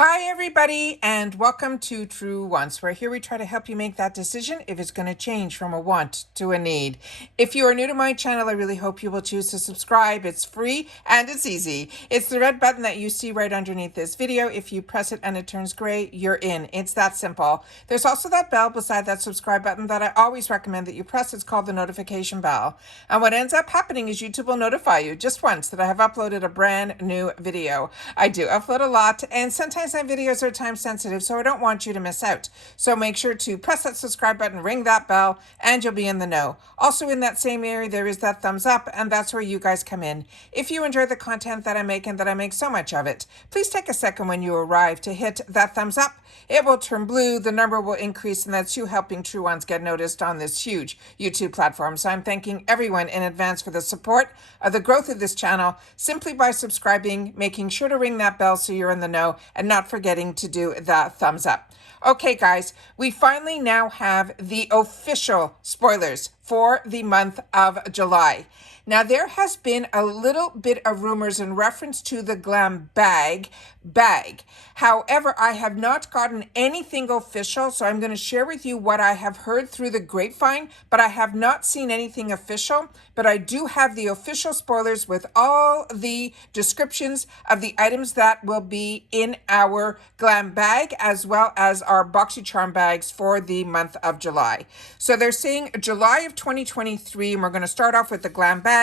Hi, everybody, and welcome to True Wants, where here we try to help you make that decision if it's going to change from a want to a need. If you are new to my channel, I really hope you will choose to subscribe. It's free and it's easy. It's the red button that you see right underneath this video. If you press it and it turns gray, you're in. It's that simple. There's also that bell beside that subscribe button that I always recommend that you press. It's called the notification bell. And what ends up happening is YouTube will notify you just once that I have uploaded a brand new video. I do upload a lot, and sometimes my videos are time sensitive, so I don't want you to miss out. So make sure to press that subscribe button, ring that bell, and you'll be in the know. Also in that same area, there is that thumbs up, and that's where you guys come in. If you enjoy the content that I make and that I make so much of it, please take a second when you arrive to hit that thumbs up. It will turn blue, the number will increase, and that's you helping True Ones get noticed on this huge YouTube platform. So I'm thanking everyone in advance for the support of the growth of this channel simply by subscribing, making sure to ring that bell so you're in the know, and not forgetting to do the thumbs up. Okay, guys, we finally now have the official spoilers for the month of July. Now, there has been a little bit of rumors in reference to the GlamBag bag. However, I have not gotten anything official, so I'm going to share with you what I have heard through the grapevine, but I have not seen anything official. But I do have the official spoilers with all the descriptions of the items that will be in our Glam bag, as well as our Boxycharm bags for the month of July. So they're saying July of 2023, and we're going to start off with the Glam bag.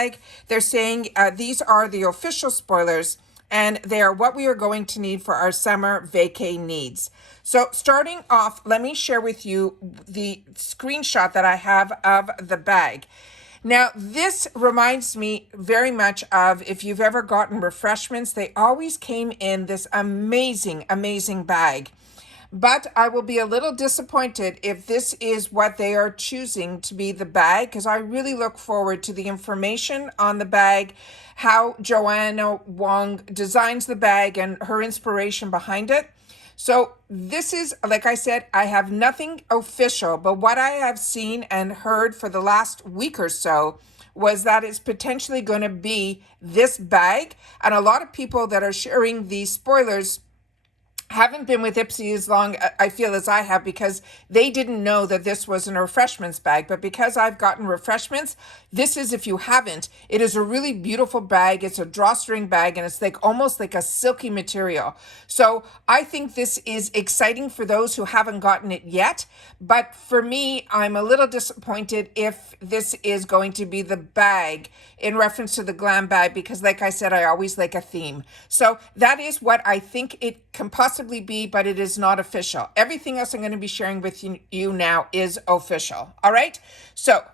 They're saying these are the official spoilers, and they are what we are going to need for our summer vacay needs. So starting off, let me share with you the screenshot that I have of the bag. Now, this reminds me very much of if you've ever gotten refreshments, they always came in this amazing, amazing bag. But I will be a little disappointed if this is what they are choosing to be the bag, because I really look forward to the information on the bag, how Joanna Wong designs the bag and her inspiration behind it. So this is, like I said, I have nothing official, but what I have seen and heard for the last week or so was that it's potentially going to be this bag. And a lot of people that are sharing these spoilers haven't been with IPSY as long, I feel, as I have, because they didn't know that this was an refreshments bag. But because I've gotten refreshments, this is, if you haven't, it is a really beautiful bag. It's a drawstring bag, and it's like almost like a silky material. So I think this is exciting for those who haven't gotten it yet. But for me, I'm a little disappointed if this is going to be the bag in reference to the Glam bag, because like I said, I always like a theme. So that is what I think it can possibly be, but it is not official. Everything else I'm going to be sharing with you now is official. All right. So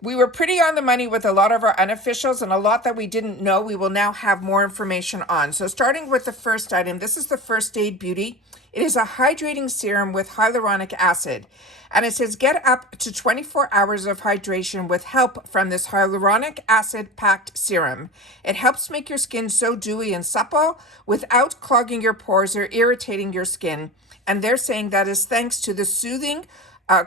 we were pretty on the money with a lot of our unofficials, and a lot that we didn't know we will now have more information on. So starting with the first item, this is the First Aid Beauty. It is a hydrating serum with hyaluronic acid. And it says, get up to 24 hours of hydration with help from this hyaluronic acid-packed serum. It helps make your skin so dewy and supple without clogging your pores or irritating your skin. And they're saying that is thanks to the soothing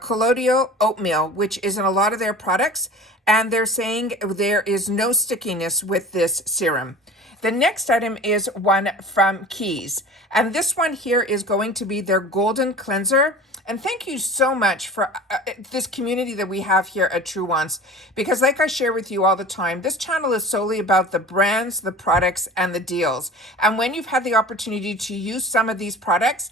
colloidal oatmeal, which is in a lot of their products. And they're saying there is no stickiness with this serum. The next item is one from Keys. And this one here is going to be their Golden Cleanser. And thank you so much for this community that we have here at True Wants, because like I share with you all the time, this channel is solely about the brands, the products, and the deals. And when you've had the opportunity to use some of these products,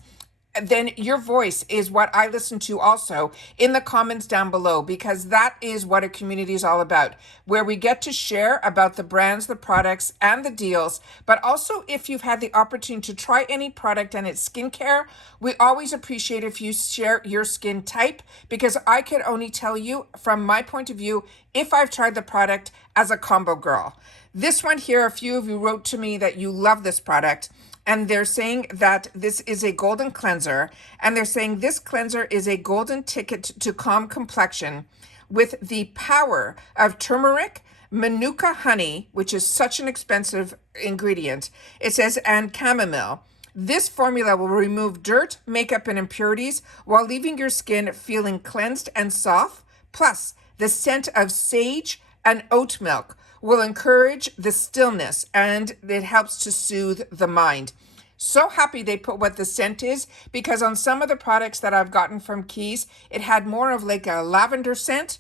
then your voice is what I listen to also in the comments down below, because that is what a community is all about, where we get to share about the brands, the products, and the deals. But also, if you've had the opportunity to try any product and it's skincare, we always appreciate if you share your skin type, because I could only tell you from my point of view if I've tried the product as a combo girl. This one here, a few of you wrote to me that you love this product. And they're saying that this is a golden cleanser. And they're saying this cleanser is a golden ticket to calm complexion with the power of turmeric, manuka honey, which is such an expensive ingredient. It says, and chamomile. This formula will remove dirt, makeup, and impurities while leaving your skin feeling cleansed and soft. Plus, the scent of sage and oat milk will encourage the stillness, and it helps to soothe the mind. So happy they put what the scent is, because on some of the products that I've gotten from Keys, it had more of like a lavender scent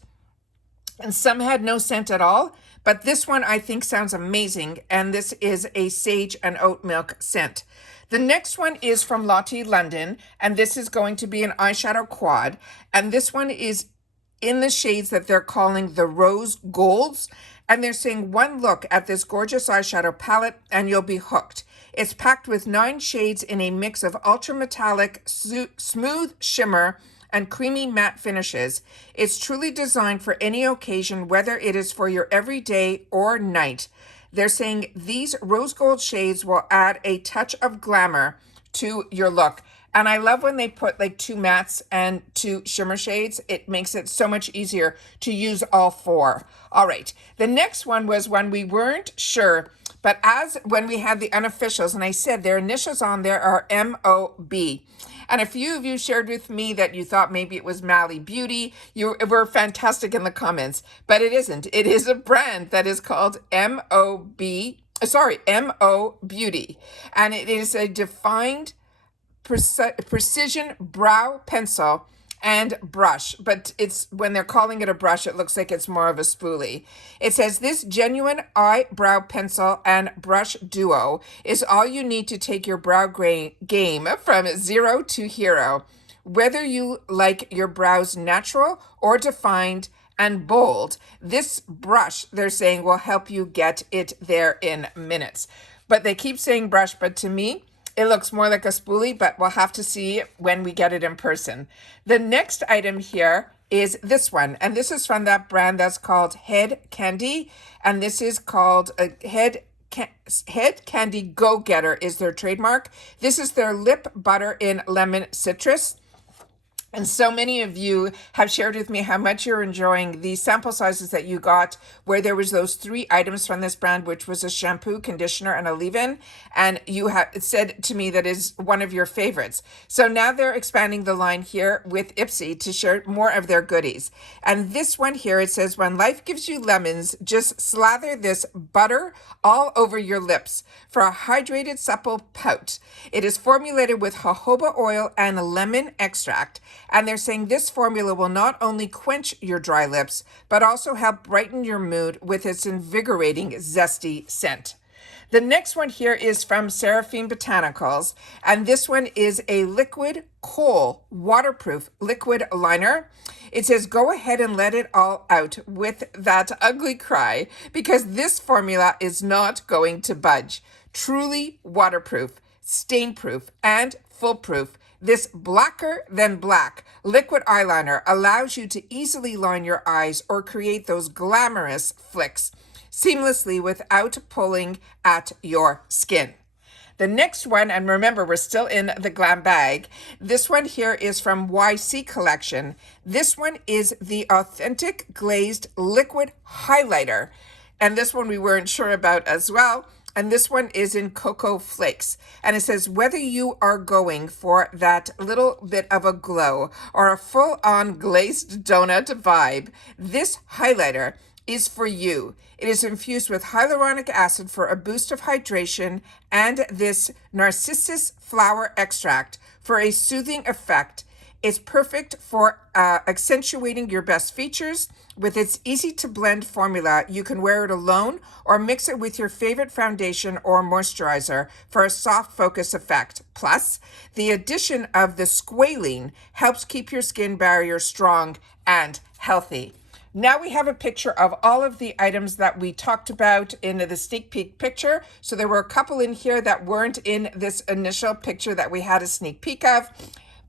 and some had no scent at all. But this one I think sounds amazing, and this is a sage and oat milk scent. The next one is from Lottie London, and this is going to be an eyeshadow quad, and this one is in the shades that they're calling the rose golds, and they're saying one look at this gorgeous eyeshadow palette and you'll be hooked. It's packed with 9 shades in a mix of ultra metallic, smooth shimmer, and creamy matte finishes. It's truly designed for any occasion, whether it is for your everyday or night. They're saying these rose gold shades will add a touch of glamour to your look. And I love when they put like 2 mattes and 2 shimmer shades. It makes it so much easier to use all 4. All right. The next one was when we weren't sure, but when we had the unofficials, and I said their initials on there are MOB. And a few of you shared with me that you thought maybe it was Mally Beauty. You were fantastic in the comments, but it isn't. It is a brand that is called MO Beauty. And it is a defined precision brow pencil and brush, but it's when they're calling it a brush, it looks like it's more of a spoolie. It says this genuine eyebrow pencil and brush duo is all you need to take your brow game from 0 to hero. Whether you like your brows natural or defined and bold, this brush, they're saying, will help you get it there in minutes. But they keep saying brush, but to me, it looks more like a spoolie, but we'll have to see when we get it in person. The next item here is this one, and this is from that brand that's called Head Candy, and this is called Head Candy Go Getter is their trademark. This is their lip butter in lemon citrus. And so many of you have shared with me how much you're enjoying the sample sizes that you got, where there was those 3 items from this brand, which was a shampoo, conditioner, and a leave-in. And you have said to me that is one of your favorites. So now they're expanding the line here with IPSY to share more of their goodies. And this one here, it says, when life gives you lemons, just slather this butter all over your lips for a hydrated, supple pout. It is formulated with jojoba oil and lemon extract. And they're saying this formula will not only quench your dry lips, but also help brighten your mood with its invigorating, zesty scent. The next one here is from Seraphine Botanicals, and this one is a liquid kohl waterproof liquid liner. It says, go ahead and let it all out with that ugly cry, because this formula is not going to budge. Truly waterproof, stain-proof, and foolproof. This blacker than black liquid eyeliner allows you to easily line your eyes or create those glamorous flicks seamlessly without pulling at your skin. The next one, and remember, we're still in the GlamBag. This one here is from YC Collection. This one is the Authentic Glazed Liquid Highlighter. And this one we weren't sure about as well. And this one is in Cocoa Flakes. And it says, whether you are going for that little bit of a glow or a full-on glazed donut vibe, this highlighter is for you. It is infused with hyaluronic acid for a boost of hydration and this narcissus flower extract for a soothing effect. It's perfect for accentuating your best features. With its easy to blend formula, you can wear it alone or mix it with your favorite foundation or moisturizer for a soft focus effect. Plus, the addition of the squalene helps keep your skin barrier strong and healthy. Now we have a picture of all of the items that we talked about in the sneak peek picture. So there were a couple in here that weren't in this initial picture that we had a sneak peek of.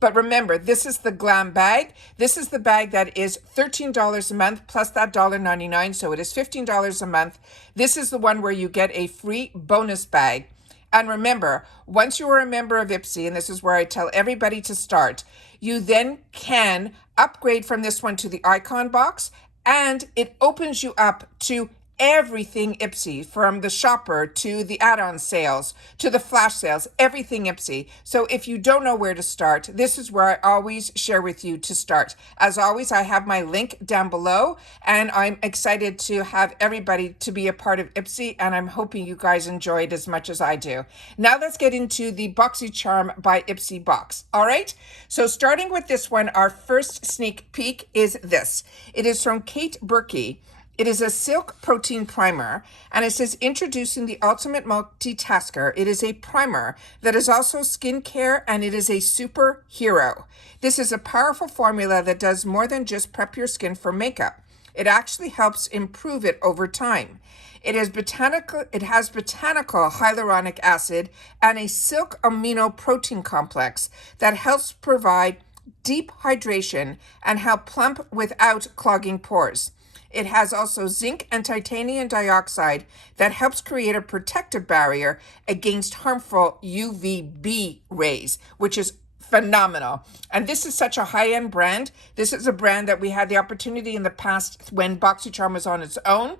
But remember, this is the GlamBag. This is the bag that is $13 a month plus that $1.99. So it is $15 a month. This is the one where you get a free bonus bag. And remember, once you are a member of IPSY, and this is where I tell everybody to start, you then can upgrade from this one to the icon box, and it opens you up to everything IPSY, from the shopper to the add-on sales to the flash sales, everything IPSY. So if you don't know where to start, this is where I always share with you to start. As always, I have my link down below, and I'm excited to have everybody to be a part of IPSY, and I'm hoping you guys enjoy it as much as I do. Now let's get into the Boxycharm by IPSY box. All right, so starting with this one, our first sneak peek is this. It is from Kate Berkey. It is a silk protein primer, and it says introducing the ultimate multitasker. It is a primer that is also skincare, and it is a superhero. This is a powerful formula that does more than just prep your skin for makeup. It actually helps improve it over time. It has botanical hyaluronic acid and a silk amino protein complex that helps provide deep hydration and help plump without clogging pores. It has also zinc and titanium dioxide that helps create a protective barrier against harmful UVB rays, which is phenomenal. And this is such a high-end brand. This is a brand that we had the opportunity in the past when Boxycharm was on its own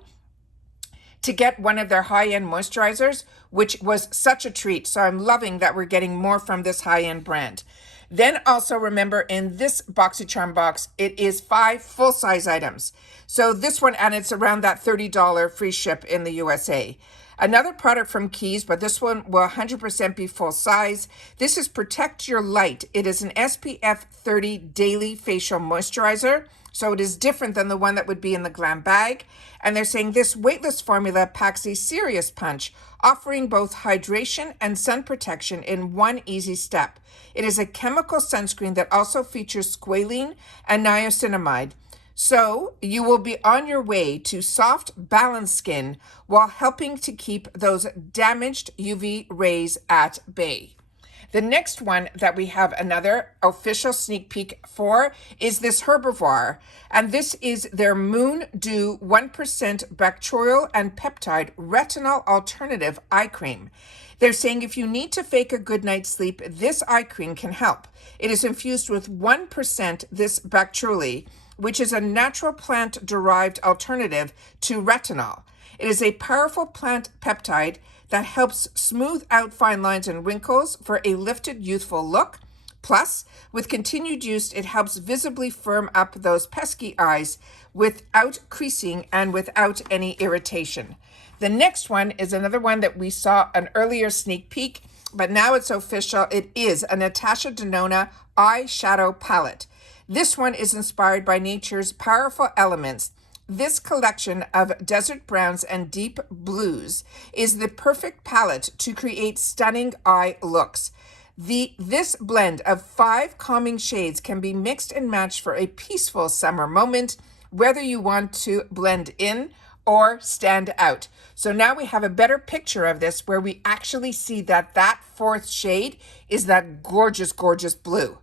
to get one of their high-end moisturizers, which was such a treat. So I'm loving that we're getting more from this high-end brand. Then also remember, in this Boxycharm box, it is 5 full-size items. So this one, and it's around that $30 free ship in the USA. Another product from Keys, but this one will 100% be full size. This is Protect Your Light. It is an SPF 30 daily facial moisturizer. So it is different than the one that would be in the GlamBag. And they're saying this weightless formula packs a serious punch, offering both hydration and sun protection in one easy step. It is a chemical sunscreen that also features squalene and niacinamide. So you will be on your way to soft, balanced skin while helping to keep those damaged UV rays at bay. The next one that we have another official sneak peek for is this Herbivore. And this is their Moon Dew 1% bacterial and peptide retinol alternative eye cream. They're saying if you need to fake a good night's sleep, this eye cream can help. It is infused with 1% this bacterially, which is a natural plant-derived alternative to retinol. It is a powerful plant peptide that helps smooth out fine lines and wrinkles for a lifted, youthful look. Plus, with continued use, it helps visibly firm up those pesky eyes without creasing and without any irritation. The next one is another one that we saw an earlier sneak peek, but now it's official. It is a Natasha Denona eyeshadow palette. This one is inspired by nature's powerful elements. This collection of desert browns and deep blues is the perfect palette to create stunning eye looks. This blend of 5 calming shades can be mixed and matched for a peaceful summer moment, whether you want to blend in or stand out. So now we have a better picture of this where we actually see that 4th shade is that gorgeous, gorgeous blue.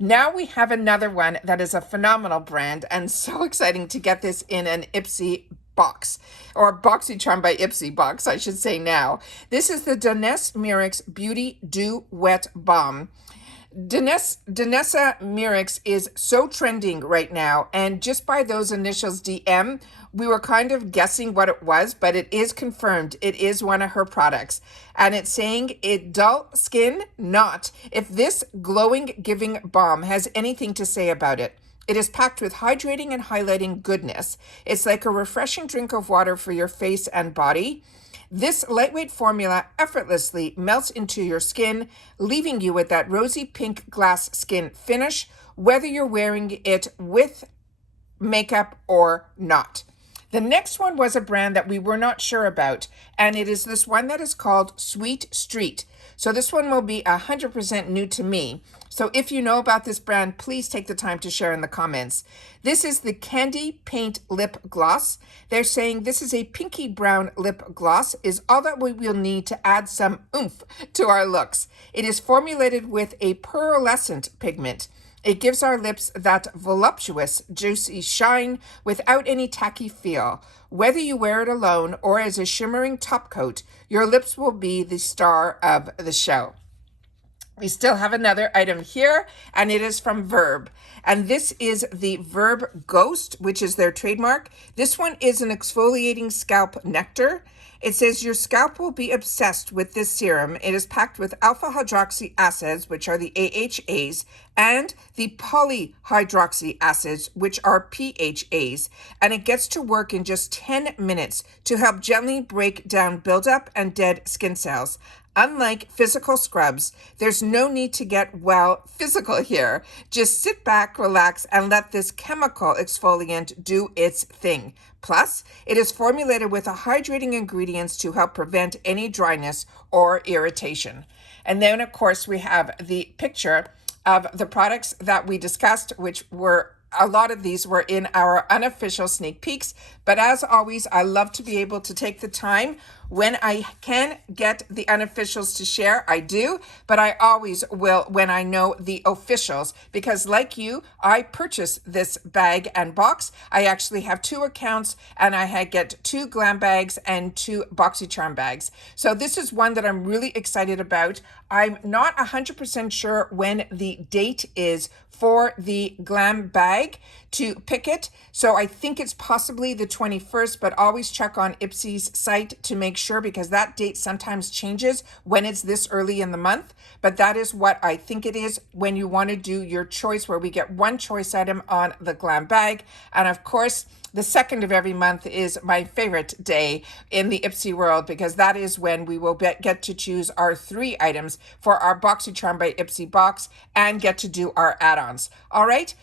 Now we have another one that is a phenomenal brand, and so exciting to get this in an IPSY box, or Boxycharm by IPSY box, I should say now. This is the Danessa Myricks Beauty Dew Wet Balm. Danessa Myricks is so trending right now, and just by those initials DM, we were kind of guessing what it was, but it is confirmed. It is one of her products, and it's saying it dull skin not if this glowing giving balm has anything to say about it. It is packed with hydrating and highlighting goodness. It's like a refreshing drink of water for your face and body. This lightweight formula effortlessly melts into your skin, leaving you with that rosy pink glass skin finish, whether you're wearing it with makeup or not. The next one was a brand that we were not sure about, and it is this one that is called Sweet Street. So this one will be 100% new to me. So if you know about this brand, please take the time to share in the comments. This is the Candy Paint Lip Gloss. They're saying this is a pinky brown lip gloss, is all that we will need to add some oomph to our looks. It is formulated with a pearlescent pigment. It gives our lips that voluptuous, juicy shine without any tacky feel. Whether you wear it alone or as a shimmering top coat, your lips will be the star of the show. We still have another item here, and it is from Verb. And this is the Verb Ghost, which is their trademark. This one is an exfoliating scalp nectar. It says your scalp will be obsessed with this serum. It is packed with alpha hydroxy acids, which are the AHAs, and the polyhydroxy acids, which are PHAs. And it gets to work in just 10 minutes to help gently break down buildup and dead skin cells. Unlike physical scrubs, there's no need to get, well, physical here. Just sit back, relax, and let this chemical exfoliant do its thing. Plus, it is formulated with a hydrating ingredients to help prevent any dryness or irritation. And then, of course, we have the picture of the products that we discussed, which were a lot of these were in our unofficial sneak peeks. But as always, I love to be able to take the time when I can get the unofficials to share. I do, but I always will when I know the officials, because like you, I purchased this bag and box. I actually have 2 accounts, and I get 2 Glam bags and 2 Boxycharm bags. So this is one that I'm really excited about. I'm not 100% sure when the date is for the Glam bag to pick it. So I think it's possibly the 21st, but always check on IPSY's site to make sure, because that date sometimes changes when it's this early in the month. But that is what I think it is when you want to do your choice, where we get one choice item on the Glam bag. And of course, the 2nd of every month is my favorite day in the IPSY world, because that is when we will get to choose our 3 items for our Boxycharm by IPSY box and get to do our add-ons. All right.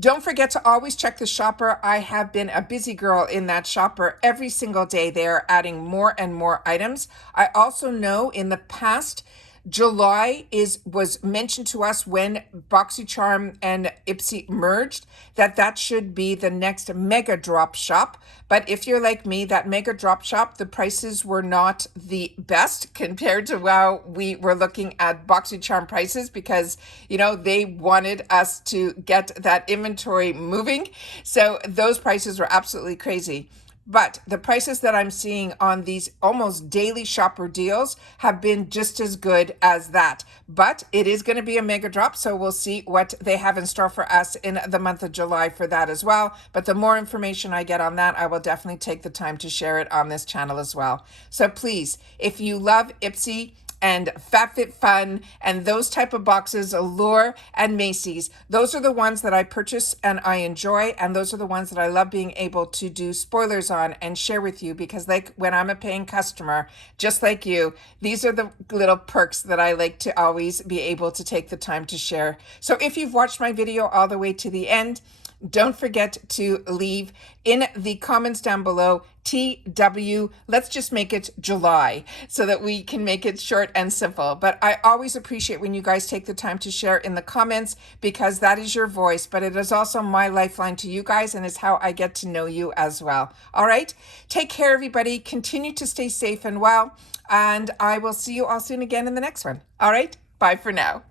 Don't forget to always check the shopper. I have been a busy girl in that shopper every single day. They are adding more and more items. I also know in the past, July was mentioned to us when Boxycharm and IPSY merged, that should be the next mega drop shop. But if you're like me, that mega drop shop, the prices were not the best compared to how we were looking at Boxycharm prices, because, you know, they wanted us to get that inventory moving. So those prices were absolutely crazy. But the prices that I'm seeing on these almost daily shopper deals have been just as good as that. But it is going to be a mega drop, so we'll see what they have in store for us in the month of July for that as well. But the more information I get on that, I will definitely take the time to share it on this channel as well. So please, if you love IPSY and FabFitFun and those type of boxes, Allure and Macy's, those are the ones that I purchase and I enjoy, and those are the ones that I love being able to do spoilers on and share with you, because like when I'm a paying customer, just like you, these are the little perks that I like to always be able to take the time to share. So if you've watched my video all the way to the end, don't forget to leave in the comments down below TW. Let's just make it July so that we can make it short and simple. But I always appreciate when you guys take the time to share in the comments, because that is your voice, but it is also my lifeline to you guys, and is how I get to know you as well. All right. Take care, everybody. Continue to stay safe and well, and I will see you all soon again in the next one. All right. Bye for now.